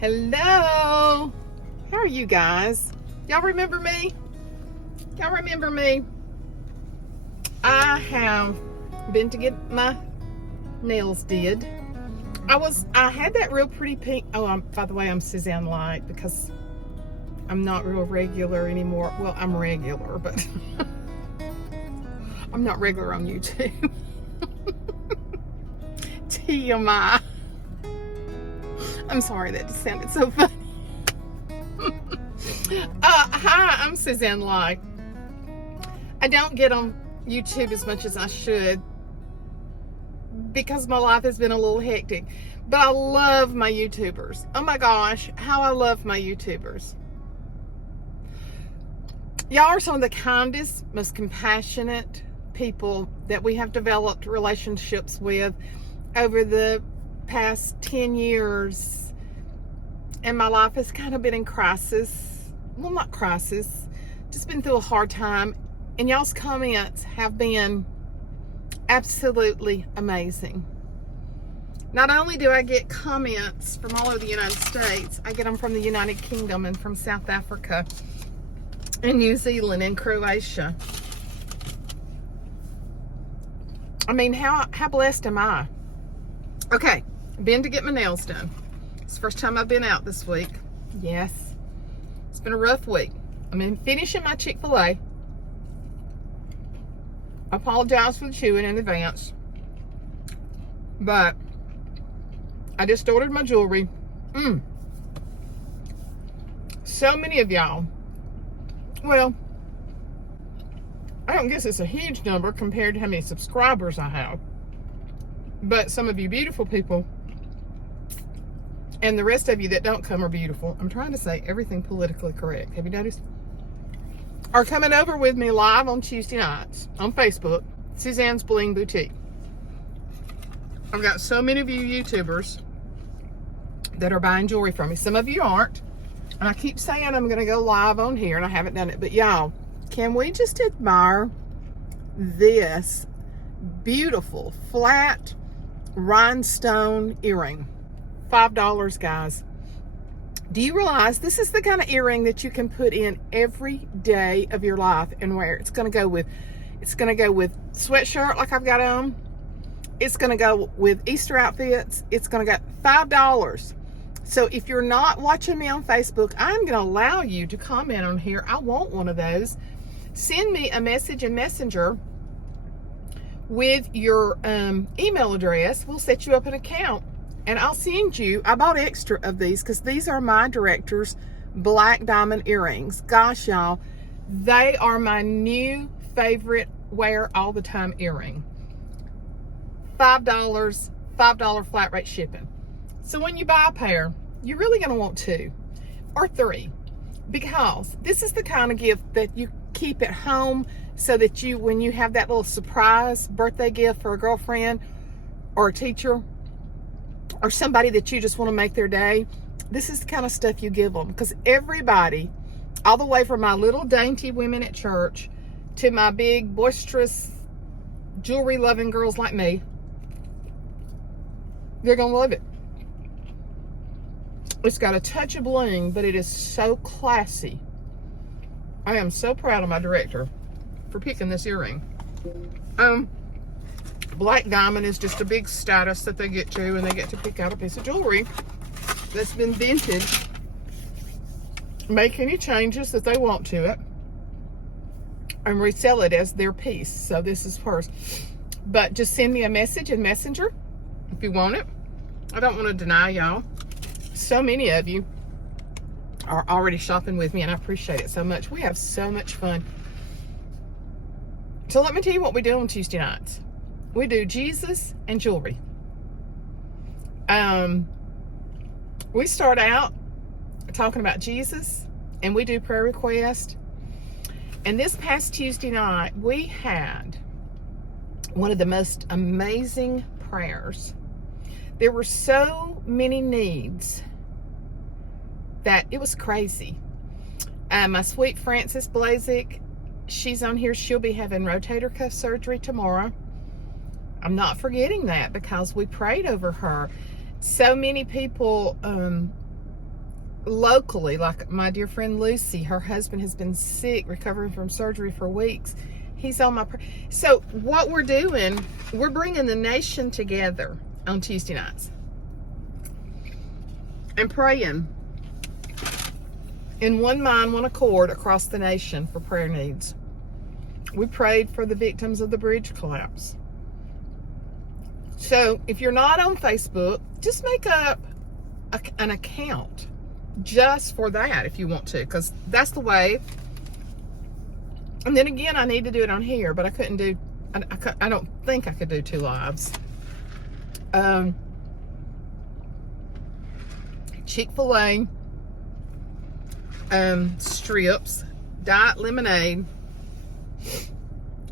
Hello. How are you guys? Y'all remember me? Y'all remember me? I have been to get my nails did. I had that real pretty pink. Oh, by the way, I'm Suzanne Light because I'm not real regular anymore. Well, I'm regular, but I'm not regular on YouTube. TMI. I'm sorry, that just sounded so funny. Hi, I'm Suzanne Light. I don't get on YouTube as much as I should because my life has been a little hectic. But I love my YouTubers. Oh my gosh, how I love my YouTubers. Y'all are some of the kindest, most compassionate people that we have developed relationships with over the past 10 years. And my life has kind of been in crisis. Well, not crisis, just been through a hard time. And y'all's comments have been absolutely amazing. Not only do I get comments from all over the United States, I get them from the United Kingdom and from South Africa and New Zealand and Croatia. I mean, how blessed am I? Okay, been to get my nails done. It's the first time I've been out this week. Yes, it's been a rough week. I'm finishing my Chick-fil-A. I apologize for the chewing in advance. But I just ordered my jewelry. So many of y'all. Well, I don't guess it's a huge number compared to how many subscribers I have. But some of you beautiful people, and the rest of you that don't come are beautiful. I'm trying to say everything politically correct. Have you noticed? Are coming over with me live on Tuesday nights on Facebook, Suzanne's Bling Boutique. I've got so many of you YouTubers that are buying jewelry from me. Some of you aren't. And I keep saying I'm going to go live on here, and I haven't done it. But y'all, can we just admire this beautiful flat rhinestone earring? $5, guys. Do you realize this is the kind of earring that you can put in every day of your life and wear? It's going to go with sweatshirt like I've got on. It's going to go with Easter outfits. It's going to go $5. So if you're not watching me on Facebook, I'm going to allow you to comment on here. I want one of those. Send me a message in Messenger with your email address. We'll set you up an account. And I'll send you, I bought extra of these because these are my director's black diamond earrings. Gosh, y'all, they are my new favorite wear all the time earring. $5 flat rate shipping. So when you buy a pair, you're really going to want 2 or 3 because this is the kind of gift that you keep at home so that when you have that little surprise birthday gift for a girlfriend or a teacher, or somebody that you just want to make their day, this is the kind of stuff you give them. Because everybody, all the way from my little dainty women at church to my big boisterous jewelry loving girls like me, they're gonna love it. It's got a touch of bling, but it is so classy. I am so proud of my director for picking this earring. Black diamond is just a big status that they get to, and they get to pick out a piece of jewelry that's been vintage, make any changes that they want to it, and resell it as their piece. So this is hers. But just send me a message in Messenger if you want it. I don't want to deny y'all. So many of you are already shopping with me, and I appreciate it so much. We have so much fun. So let me tell you what we do on Tuesday nights. We do Jesus and jewelry. We start out talking about Jesus, and we do prayer requests. And this past Tuesday night, we had one of the most amazing prayers. There were so many needs that it was crazy. My sweet Frances Blazik, she's on here. She'll be having rotator cuff surgery tomorrow. I'm not forgetting that because we prayed over her. So many people locally, like my dear friend Lucy, her husband has been sick, recovering from surgery for weeks. He's on my so what we're doing, we're bringing the nation together on Tuesday nights and praying in one mind, one accord across the nation for prayer needs. We prayed for the victims of the bridge collapse. So if you're not on Facebook, just make up an account just for that if you want to, because that's the way. And then again, I need to do it on here, but I couldn't do, I don't think I could do 2 lives. Chick-fil-A strips, diet lemonade,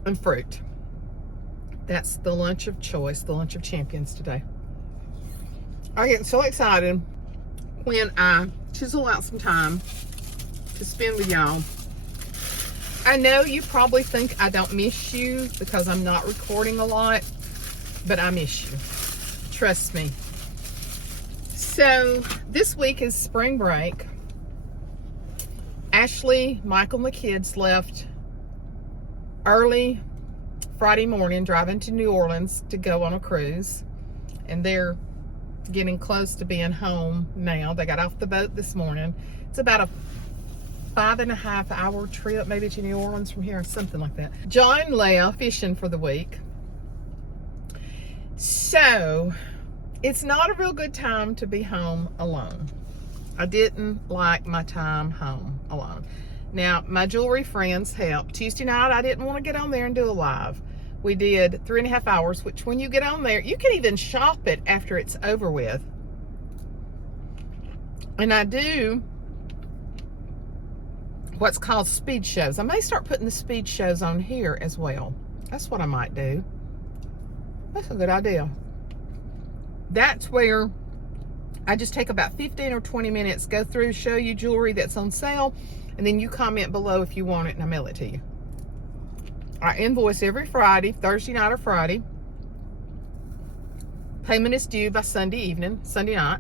and fruit. That's the lunch of choice, the lunch of champions today. I get so excited when I chisel out some time to spend with y'all. I know you probably think I don't miss you because I'm not recording a lot, but I miss you. Trust me. So this week is spring break. Ashley, Michael, and the kids left early Friday morning, driving to New Orleans to go on a cruise, and they're getting close to being home now. They got off the boat this morning. It's about a 5.5 hour trip, maybe to New Orleans from here, or something like that. John and Leah fishing for the week. So it's not a real good time to be home alone. I didn't like my time home alone. Now, my jewelry friends helped. Tuesday night, I didn't want to get on there and do a live. We did 3.5 hours, which when you get on there, you can even shop it after it's over with. And I do what's called speed shows. I may start putting the speed shows on here as well. That's what I might do. That's a good idea. That's where I just take about 15 or 20 minutes, go through, show you jewelry that's on sale, and then you comment below if you want it and I mail it to you. I invoice every Friday, Thursday night or Friday. Payment is due by Sunday night.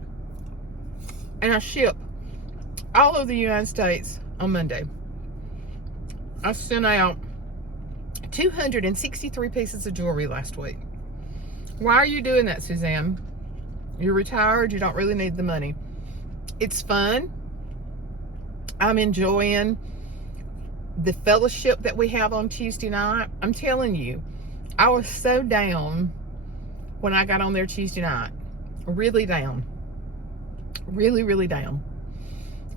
And I ship all over the United States on Monday. I sent out 263 pieces of jewelry last week. Why are you doing that, Suzanne? You're retired, you don't really need the money. It's fun. I'm enjoying the fellowship that we have on Tuesday night. I'm telling you, I was so down when I got on there Tuesday night. Really down. Really, really down.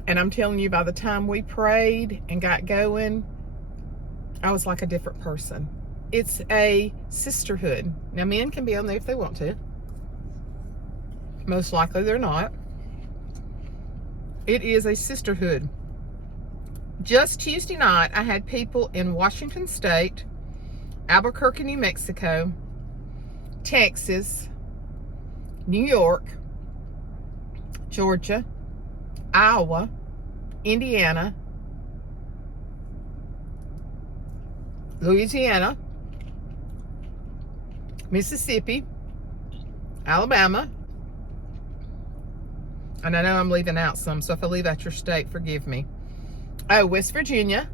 And I'm telling you, by the time we prayed and got going, I was like a different person. It's a sisterhood. Now, men can be on there if they want to. Most likely they're not. It is a sisterhood. Just Tuesday night, I had people in Washington State, Albuquerque, New Mexico, Texas, New York, Georgia, Iowa, Indiana, Louisiana, Mississippi, Alabama, and I know I'm leaving out some, so if I leave out your state, forgive me. Oh, West Virginia.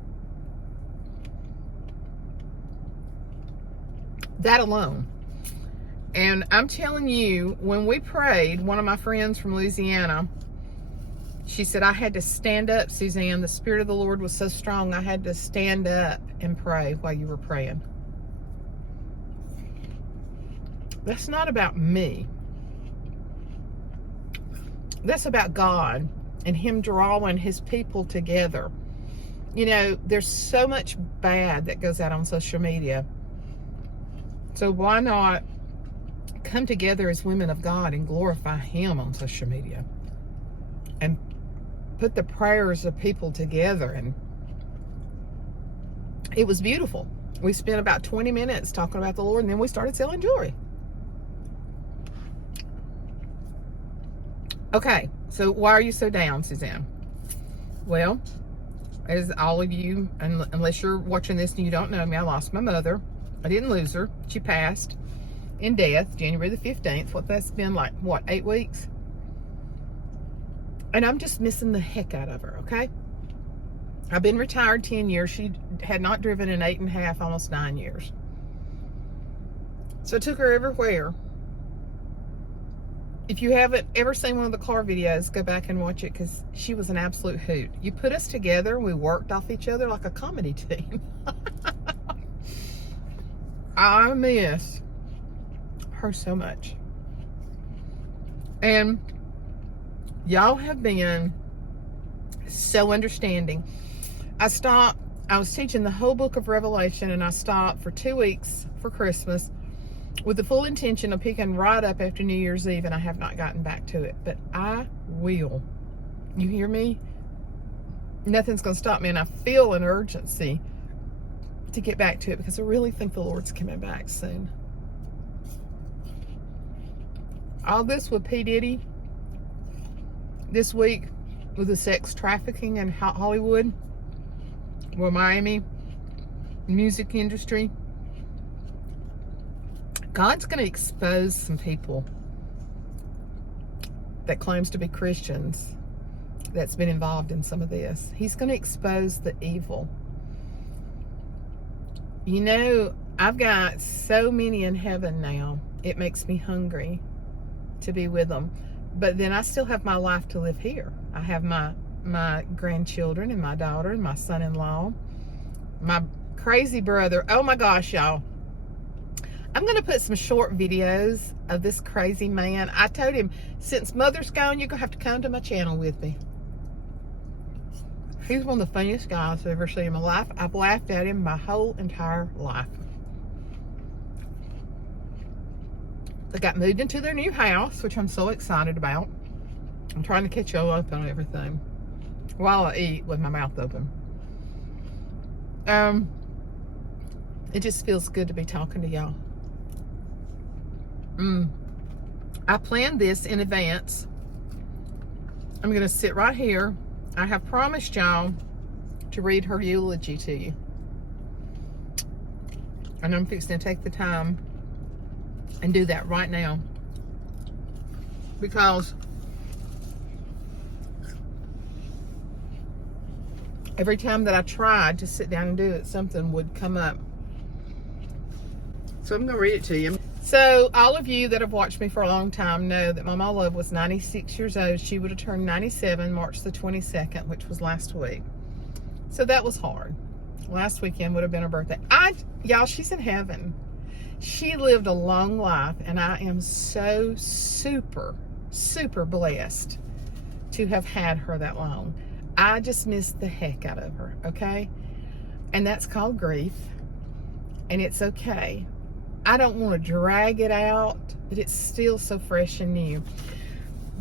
That alone. And I'm telling you, when we prayed, one of my friends from Louisiana, she said, I had to stand up, Suzanne. The Spirit of the Lord was so strong, I had to stand up and pray while you were praying. That's not about me. That's about God and Him drawing His people together. You know, there's so much bad that goes out on social media. So why not come together as women of God and glorify Him on social media? And put the prayers of people together. And it was beautiful. We spent about 20 minutes talking about the Lord, and then we started selling jewelry. Okay, so why are you so down, Suzanne? Well, as all of you, unless you're watching this and you don't know me, I lost my mother. I didn't lose her. She passed in death, January the 15th. What, that's been like, what, 8 weeks? And I'm just missing the heck out of her, okay? I've been retired 10 years. She had not driven in 8.5, almost 9 years. So I took her everywhere. If you haven't ever seen one of the car videos, go back and watch it, because she was an absolute hoot. You put us together, we worked off each other like a comedy team. I miss her so much. And y'all have been so understanding. I was teaching the whole book of Revelation, and I stopped for 2 weeks for Christmas with the full intention of picking right up after New Year's Eve, and I have not gotten back to it, but I will. You hear me? Nothing's going to stop me, and I feel an urgency to get back to it, because I really think the Lord's coming back soon. All this with P. Diddy this week, with the sex trafficking in Hollywood, or Miami, music industry, God's going to expose some people that claims to be Christians that's been involved in some of this. He's going to expose the evil. You know, I've got so many in heaven now. It makes me hungry to be with them. But then I still have my life to live here. I have my grandchildren and my daughter and my son-in-law, my crazy brother. Oh my gosh, y'all. I'm going to put some short videos of this crazy man. I told him, since Mother's gone, you're going to have to come to my channel with me. He's one of the funniest guys I've ever seen in my life. I've laughed at him my whole entire life. They got moved into their new house, which I'm so excited about. I'm trying to catch y'all up on everything while I eat with my mouth open. It just feels good to be talking to y'all. I planned this in advance. I'm going to sit right here. I have promised y'all to read her eulogy to you. And I'm fixing to take the time and do that right now. Because every time that I tried to sit down and do it, something would come up. So I'm going to read it to you. So all of you that have watched me for a long time know that Maw Maw Luv was 96 years old. She would have turned 97 March the 22nd, which was last week. So that was hard. Last weekend would have been her birthday. Y'all, she's in heaven. She lived a long life, and I am so super, super blessed to have had her that long. I just missed the heck out of her, okay? And that's called grief, and it's okay. I don't want to drag it out, but it's still so fresh and new.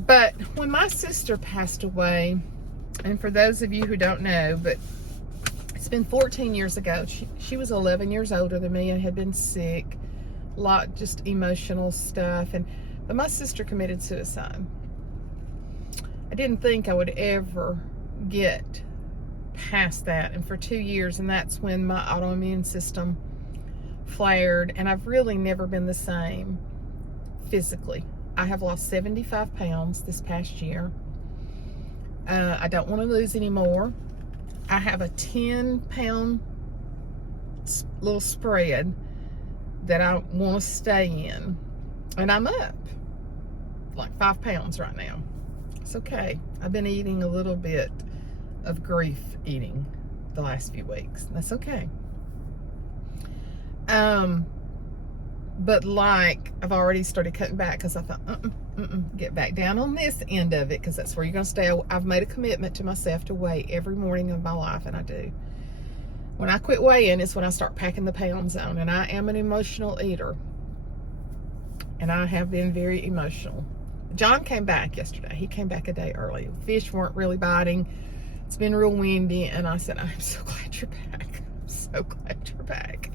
But when my sister passed away, and for those of you who don't know, but it's been 14 years ago. She was 11 years older than me and had been sick. A lot just emotional stuff. But my sister committed suicide. I didn't think I would ever get past that. And for 2 years, and that's when my autoimmune system flared, and I've really never been the same physically. I have lost 75 pounds this past year. I don't want to lose any more. I have a 10-pound little spread that I want to stay in, and I'm up like 5 pounds right now. It's okay. I've been eating a little bit of grief eating the last few weeks. That's okay. But like, I've already started cutting back because I thought, get back down on this end of it, because that's where you're going to stay. I've made a commitment to myself to weigh every morning of my life, and I do. When I quit weighing, it's when I start packing the pounds on, and I am an emotional eater, and I have been very emotional. John came back yesterday. He came back a day early. Fish weren't really biting. It's been real windy, and I said, I'm so glad you're back. I'm so glad you're back.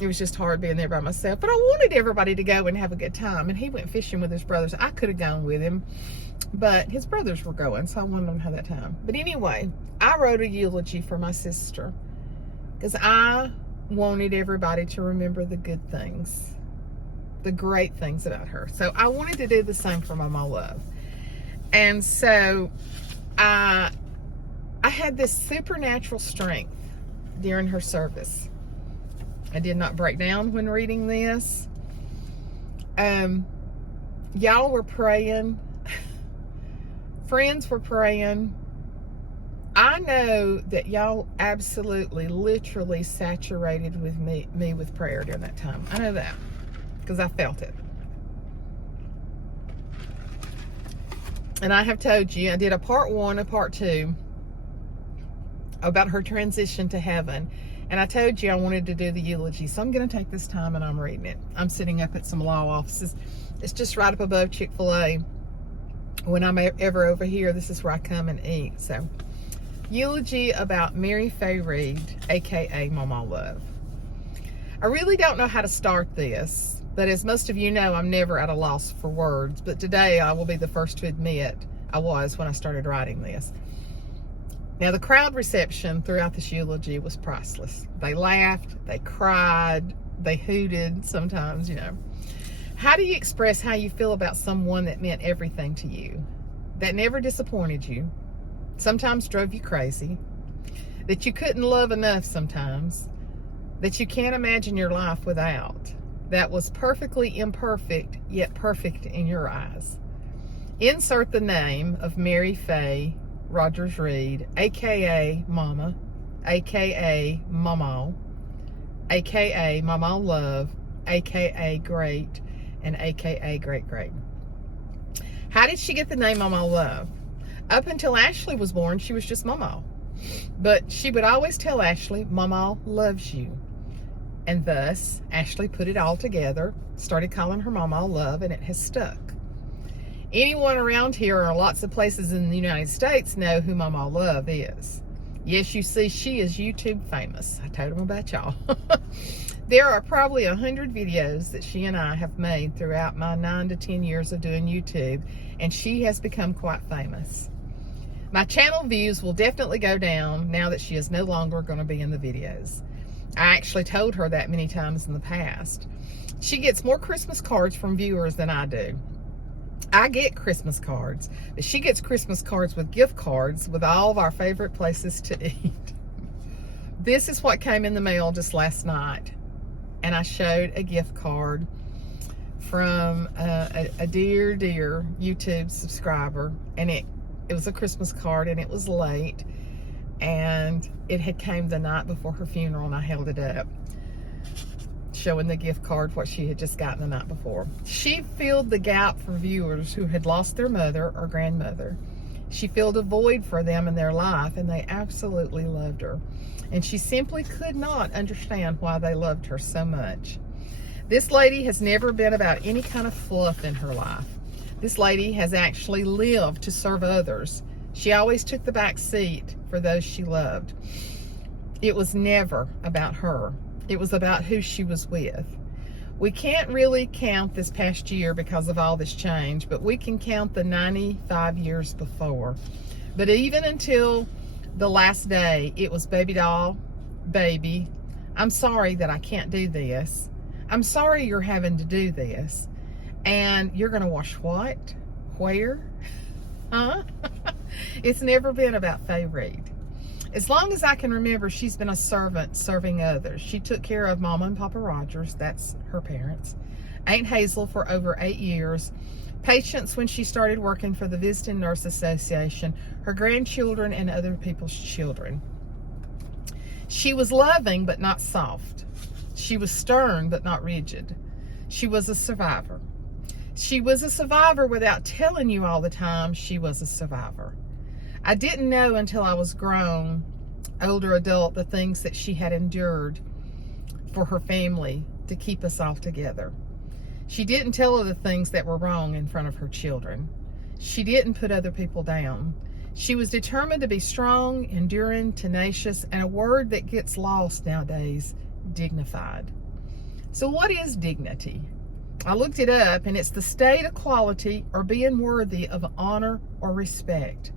It was just hard being there by myself, but I wanted everybody to go and have a good time. And he went fishing with his brothers. I could have gone with him, but his brothers were going, so I wanted them to have that time. But anyway, I wrote a eulogy for my sister because I wanted everybody to remember the good things, the great things about her. So I wanted to do the same for Maw Maw Luv. And so I had this supernatural strength during her service. I did not break down when reading this. Y'all were praying. Friends were praying. I know that y'all absolutely, literally saturated with me with prayer during that time. I know that because I felt it. And I have told you, I did a part 1 and part 2 about her transition to heaven. And I told you I wanted to do the eulogy. So I'm going to take this time and I'm reading it. I'm sitting up at some law offices. It's just right up above Chick-fil-A. When I'm ever over here, this is where I come and eat. So, eulogy about Mary Faye Reed, aka Maw Maw Luv. I really don't know how to start this, but as most of you know, I'm never at a loss for words. But today I will be the first to admit I was when I started writing this. Now, the crowd reception throughout this eulogy was priceless. They laughed, they cried, they hooted sometimes, you know. How do you express how you feel about someone that meant everything to you, that never disappointed you, sometimes drove you crazy, that you couldn't love enough sometimes, that you can't imagine your life without, that was perfectly imperfect, yet perfect in your eyes? Insert the name of Mary Faye Rogers Reed, aka Mama, aka Mama, aka Maw Maw Luv, aka Great, and aka Great Great. How did she get the name Maw Maw Luv? Up until Ashley was born, she was just Mama. But she would always tell Ashley, Mama loves you. And thus, Ashley put it all together, started calling her Mama Luv, and it has stuck. Anyone around here or lots of places in the United States know who Maw Maw Luv is. Yes, you see, she is YouTube famous. I told them about y'all. There are probably 100 videos that she and I have made throughout my 9 to 10 years of doing YouTube, and she has become quite famous. My channel views will definitely go down now that she is no longer going to be in the videos. I actually told her that many times in the past. She gets more Christmas cards from viewers than I do. I get Christmas cards, but she gets Christmas cards with gift cards with all of our favorite places to eat. This is what came in the mail just last night. And I showed a gift card from a dear YouTube subscriber. And it was a Christmas card, and it was late. And it had came the night before her funeral, and I held it up, showing the gift card, what she had just gotten the night before. She filled the gap for viewers who had lost their mother or grandmother. She filled a void for them in their life, and they absolutely loved her. And she simply could not understand why they loved her so much. This lady has never been about any kind of fluff in her life. This lady has actually lived to serve others. She always took the back seat for those she loved. It was never about her. It was about who she was with. We can't really count this past year because of all this change, but we can count the 95 years before. But even until the last day, it was baby doll, baby, I'm sorry that I can't do this. I'm sorry you're having to do this. And you're going to wash what? Where? Huh? It's never been about Faye Reed. As long as I can remember, she's been a servant serving others. She took care of Mama and Papa Rogers, that's her parents, Aunt Hazel for over 8 years, Patience when she started working for the Visiting Nurse Association, her grandchildren, and other people's children. She was loving but not soft. She was stern but not rigid. She was a survivor. She was a survivor without telling you all the time she was a survivor. I didn't know until I was grown, older adult, the things that she had endured for her family to keep us all together. She didn't tell her the things that were wrong in front of her children. She didn't put other people down. She was determined to be strong, enduring, tenacious, and a word that gets lost nowadays, dignified. So what is dignity? I looked it up, and it's the state of quality or being worthy of honor or respect.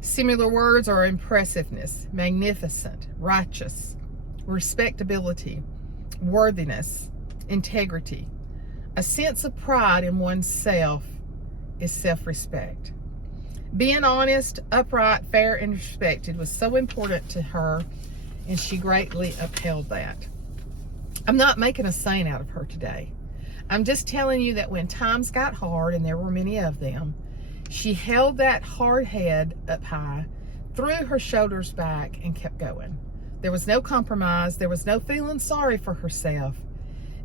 Similar words are impressiveness, magnificent, righteous, respectability, worthiness, integrity. A sense of pride in oneself is self-respect. Being honest, upright, fair, and respected was so important to her, and she greatly upheld that. I'm not making a saint out of her today. I'm just telling you that when times got hard, and there were many of them, she held that hard head up high, threw her shoulders back, and kept going. There was no compromise. There was no feeling sorry for herself.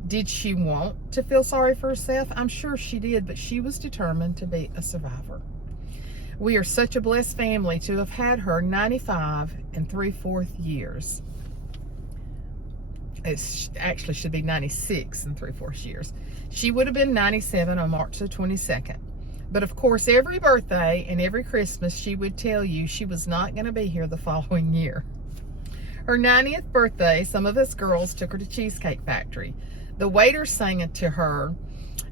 Did she want to feel sorry for herself? I'm sure she did, but she was determined to be a survivor. We are such a blessed family to have had her 95 and 3/4 years. It actually should be 96 and 3/4 years. She would have been 97 on March the 22nd. But of course, every birthday and every Christmas, she would tell you she was not going to be here the following year. Her 90th birthday, some of us girls took her to Cheesecake Factory. The waiters sang it to her,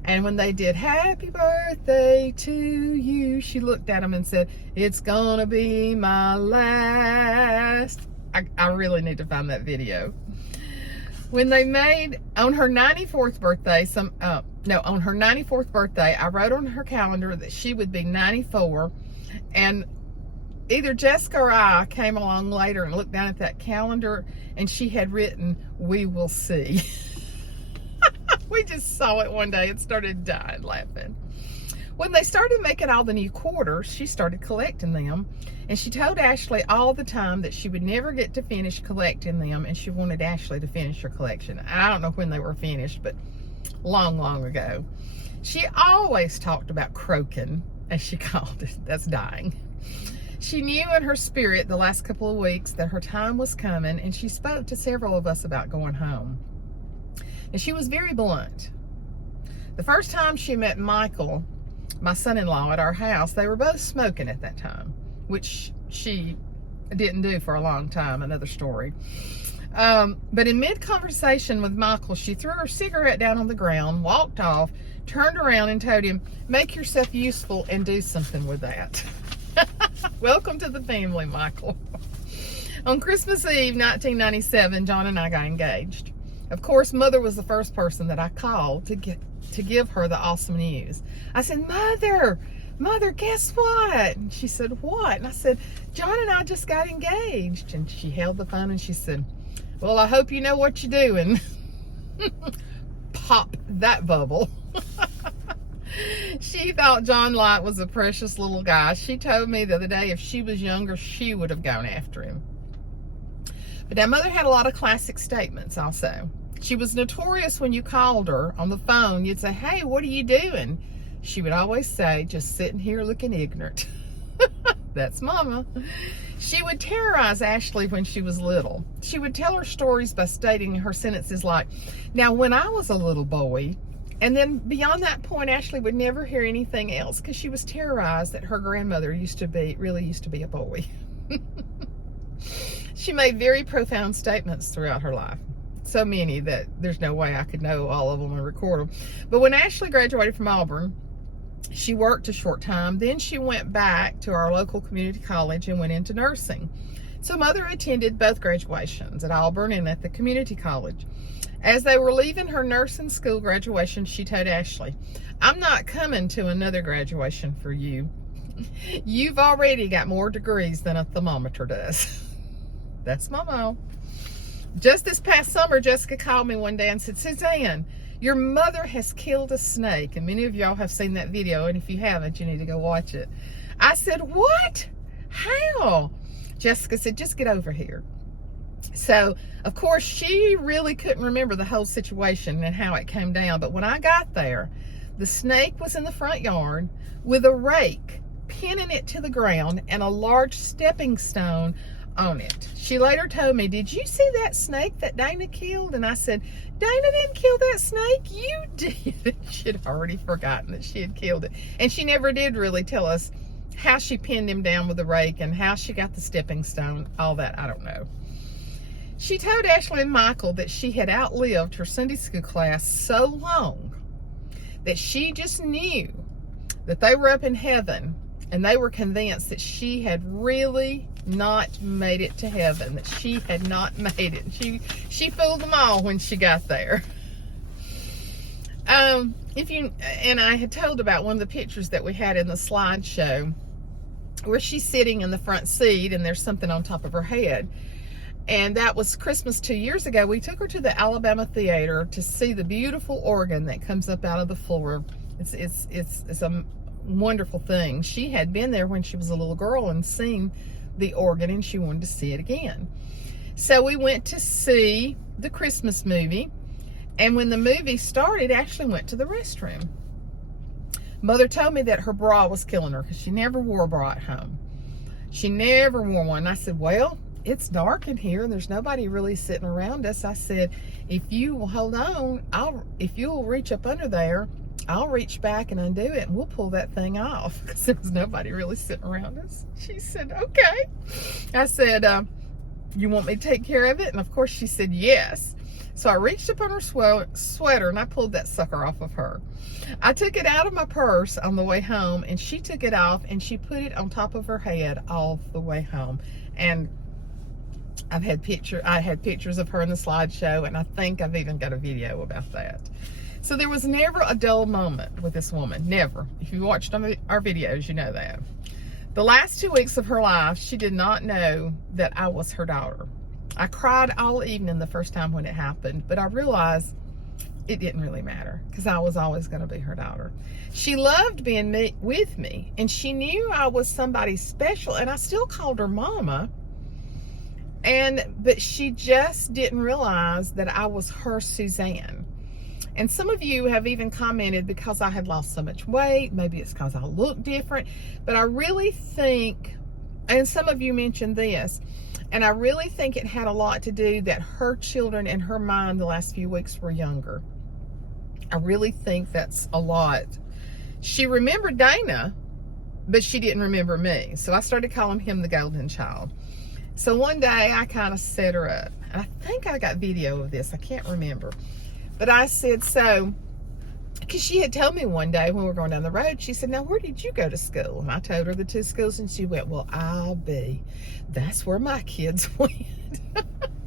and when they did happy birthday to you, she looked at them and said, it's gonna be my last. I really need to find that video. When they made, on her 94th birthday, on her 94th birthday, I wrote on her calendar that she would be 94, and either Jessica or I came along later and looked down at that calendar, and she had written, we will see. We just saw it one day and started dying laughing. When they started making all the new quarters, she started collecting them, and she told Ashley all the time that she would never get to finish collecting them, and she wanted Ashley to finish her collection. I don't know when they were finished, but long, long ago. She always talked about croaking, as she called it. That's dying. She knew in her spirit the last couple of weeks that her time was coming, and she spoke to several of us about going home. And she was very blunt. The first time she met Michael, my son-in-law, at our house, they were both smoking at that time, which she didn't do for a long time, another story. But in mid-conversation with Michael, she threw her cigarette down on the ground, walked off, turned around and told him, make yourself useful and do something with that. Welcome to the family, Michael. On Christmas Eve, 1997, John and I got engaged. Of course, Mother was the first person that I called to give her the awesome news. I said, Mother, guess what? And she said, what? And I said, John and I just got engaged. And she held the phone and she said, well, I hope you know what you're doing. Pop that bubble. She thought John Light was a precious little guy. She told me the other day if she was younger, she would have gone after him. But now Mother had a lot of classic statements also. She was notorious when you called her on the phone. You'd say, hey, what are you doing? She would always say, just sitting here looking ignorant. That's Mama. She would terrorize Ashley when she was little. She would tell her stories by stating her sentences like, now when I was a little boy, and then beyond that point, Ashley would never hear anything else because she was terrorized that her grandmother really used to be a boy. She made very profound statements throughout her life. So many that there's no way I could know all of them and record them. But when Ashley graduated from Auburn, she worked a short time. Then she went back to our local community college and went into nursing. So Mother attended both graduations at Auburn and at the community college. As they were leaving her nursing school graduation, she told Ashley, I'm not coming to another graduation for you. You've already got more degrees than a thermometer does. That's my mom. Just this past summer, Jessica called me one day and said, Suzanne, your mother has killed a snake. And many of y'all have seen that video, and if you haven't, you need to go watch it. I said, what? How? Jessica said, just get over here. So, of course, she really couldn't remember the whole situation and how it came down. But when I got there, the snake was in the front yard with a rake, pinning it to the ground, and a large stepping stone on it. She later told me, did you see that snake that Dana killed? And I said, Dana didn't kill that snake, you did. She had already forgotten that she had killed it. And she never did really tell us how she pinned him down with a rake and how she got the stepping stone, all that, I don't know. She told Ashley and Michael that she had outlived her Sunday school class so long that she just knew that they were up in heaven, and they were convinced that she had really not made it to heaven, that she had not made it. She fooled them all when she got there. And I had told about one of the pictures that we had in the slideshow where she's sitting in the front seat and there's something on top of her head. And that was Christmas 2 years ago. We took her to the Alabama Theater to see the beautiful organ that comes up out of the floor. It's a wonderful thing. She had been there when she was a little girl and seen the organ, and she wanted to see it again. So we went to see the Christmas movie, and when the movie started, actually went to the restroom. Mother told me that her bra was killing her because she never wore a bra at home. She never wore one. I said, well, it's dark in here and there's nobody really sitting around us. I said, if you will hold on, if you'll reach up under there, I'll reach back and undo it and we'll pull that thing off, because there was nobody really sitting around us. She said, okay. I said, you want me to take care of it? And of course she said yes. So I reached up on her sweater and I pulled that sucker off of her. I took it out of my purse on the way home, and she took it off and she put it on top of her head all the way home. And I had pictures of her in the slideshow, and I think I've even got a video about that. So there was never a dull moment with this woman, never. If you watched our videos, you know that. The last 2 weeks of her life, she did not know that I was her daughter. I cried all evening the first time when it happened, but I realized it didn't really matter because I was always going to be her daughter. She loved being with me, and she knew I was somebody special, and I still called her Mama. But she just didn't realize that I was her Suzanne. And some of you have even commented because I had lost so much weight, maybe it's because I look different, but I really think, and some of you mentioned this, and I really think it had a lot to do that her children in her mind the last few weeks were younger. I really think that's a lot. She remembered Dana, but she didn't remember me. So I started calling him the golden child. So one day I kind of set her up. And I think I got video of this. I can't remember. But I said, so, because she had told me one day when we were going down the road, she said, now, where did you go to school? And I told her the 2 schools, and she went, well, I'll be. That's where my kids went.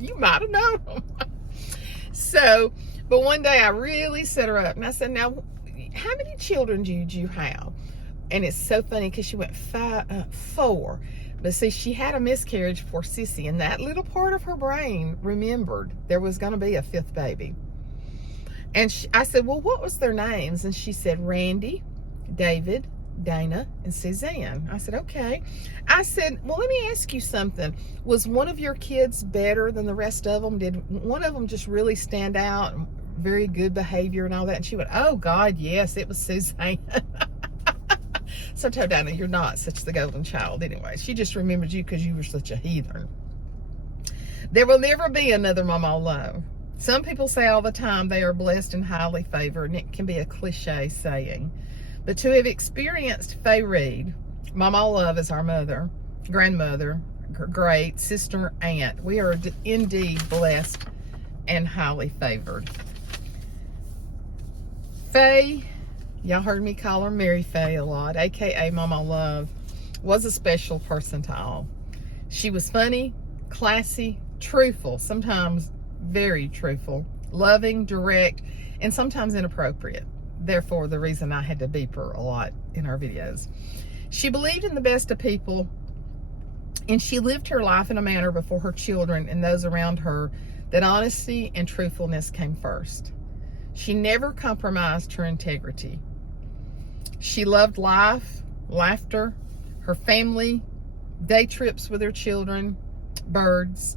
You might have known them. So, but one day I really set her up, and I said, now, how many children did you have? And it's so funny because she went 4. But see, she had a miscarriage for Sissy, and that little part of her brain remembered there was going to be a 5th baby. And I said, well, what was their names? And she said, Randy, David, Dana, and Suzanne. I said, okay. I said, well, let me ask you something. Was one of your kids better than the rest of them? Did one of them just really stand out, very good behavior and all that? And she went, oh, God, yes, it was Suzanne. So I told Dana, you're not such the golden child anyway. She just remembered you because you were such a heathen. There will never be another Maw Maw Luv. Some people say all the time they are blessed and highly favored, and it can be a cliche saying. But to have experienced Faye Reed, Maw Maw Luv is our mother, grandmother, great sister, aunt. We are indeed blessed and highly favored. Faye, y'all heard me call her Mary Faye a lot, aka Maw Maw Luv, was a special person to all. She was funny, classy, truthful, sometimes very truthful, loving, direct, and sometimes inappropriate. Therefore, the reason I had to beep her a lot in our videos. She believed in the best of people, and she lived her life in a manner before her children and those around her that honesty and truthfulness came first. She never compromised her integrity. She loved life, laughter, her family, day trips with her children, birds,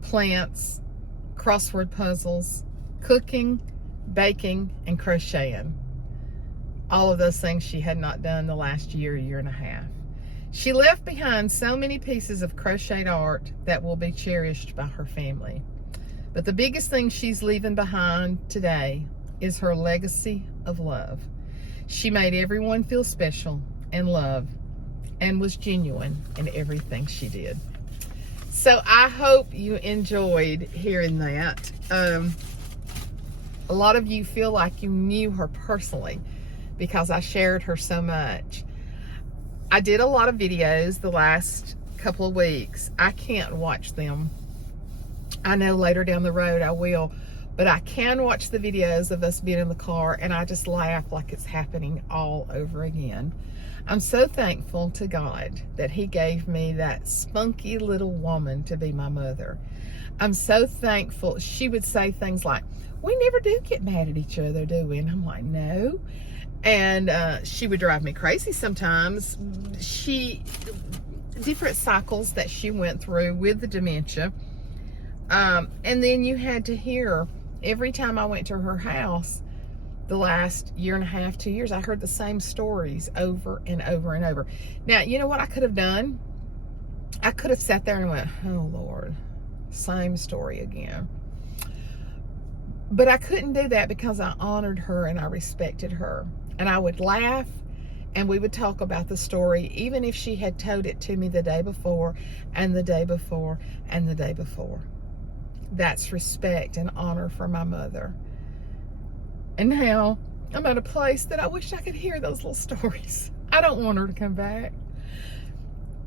plants, crossword puzzles, cooking, baking, and crocheting. All of those things she had not done the last year and a half. She left behind so many pieces of crocheted art that will be cherished by her family. But the biggest thing she's leaving behind today is her legacy of love. She made everyone feel special and loved and was genuine in everything she did. So I hope you enjoyed hearing that. A lot of you feel like you knew her personally because I shared her so much. I did a lot of videos the last couple of weeks. I can't watch them. I know later down the road I will, But I can watch the videos of us being in the car, and I just laugh like it's happening all over again. I'm so thankful to God that he gave me that spunky little woman to be my mother. I'm so thankful. She would say things like, we never do get mad at each other, do we? And I'm like, no. And she would drive me crazy sometimes. Different cycles that she went through with the dementia. And then you had to hear, every time I went to her house, the last year and a half, 2 years, I heard the same stories over and over and over. Now, you know what I could have done? I could have sat there and went, oh Lord, same story again. But I couldn't do that because I honored her and I respected her. And I would laugh and we would talk about the story, even if she had told it to me the day before and the day before and the day before. That's respect and honor for my mother. And now I'm at a place that I wish I could hear those little stories. I don't want her to come back.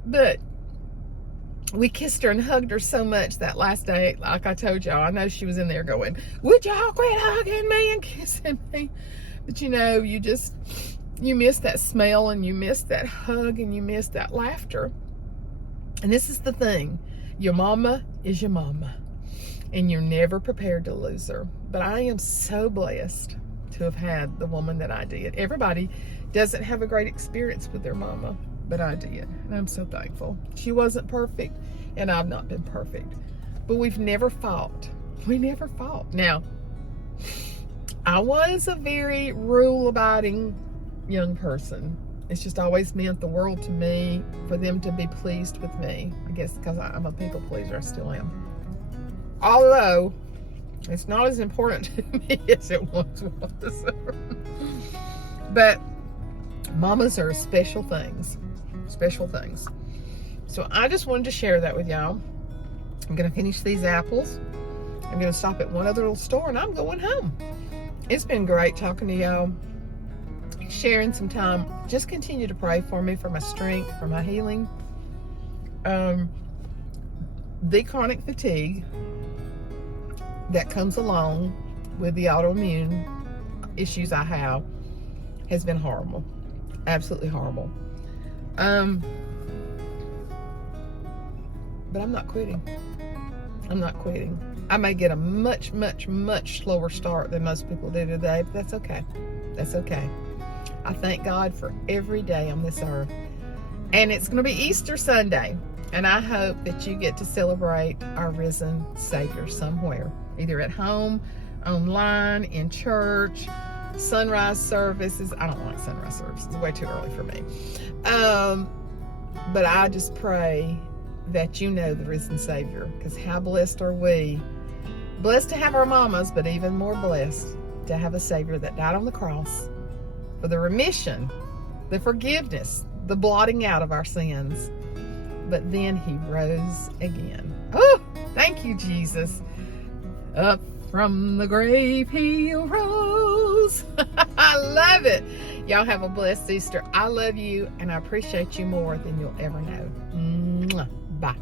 But we kissed her and hugged her so much that last day, like I told y'all, I know she was in there going, would y'all quit hugging me and kissing me? But you know, you miss that smell and you miss that hug and you miss that laughter. And this is the thing, your mama is your mama. And you're never prepared to lose her. But I am so blessed to have had the woman that I did. Everybody doesn't have a great experience with their mama, but I did. And I'm so thankful. She wasn't perfect, and I've not been perfect. But we've never fought. We never fought. Now, I was a very rule-abiding young person. It's just always meant the world to me for them to be pleased with me. I guess because I'm a people pleaser, I still am. Although, it's not as important to me as it once was. But mamas are special things. Special things. So I just wanted to share that with y'all. I'm going to finish these apples. I'm going to stop at one other little store and I'm going home. It's been great talking to y'all. Sharing some time. Just continue to pray for me, for my strength, for my healing. The chronic fatigue that comes along with the autoimmune issues I have has been horrible. Absolutely horrible. But I'm not quitting. I'm not quitting. I may get a much, much, much slower start than most people do today, but that's okay. That's okay. I thank God for every day on this earth. And it's going to be Easter Sunday. And I hope that you get to celebrate our risen Savior somewhere, either at home, online, in church, sunrise services. I don't like sunrise services. It's way too early for me. But I just pray that you know the risen Savior, because how blessed are we? Blessed to have our mamas, but even more blessed to have a Savior that died on the cross for the remission, the forgiveness, the blotting out of our sins. But then he rose again. Oh, thank you, Jesus. Up from the grave he rose. I love it. Y'all have a blessed Easter. I love you, and I appreciate you more than you'll ever know. Mwah. Bye.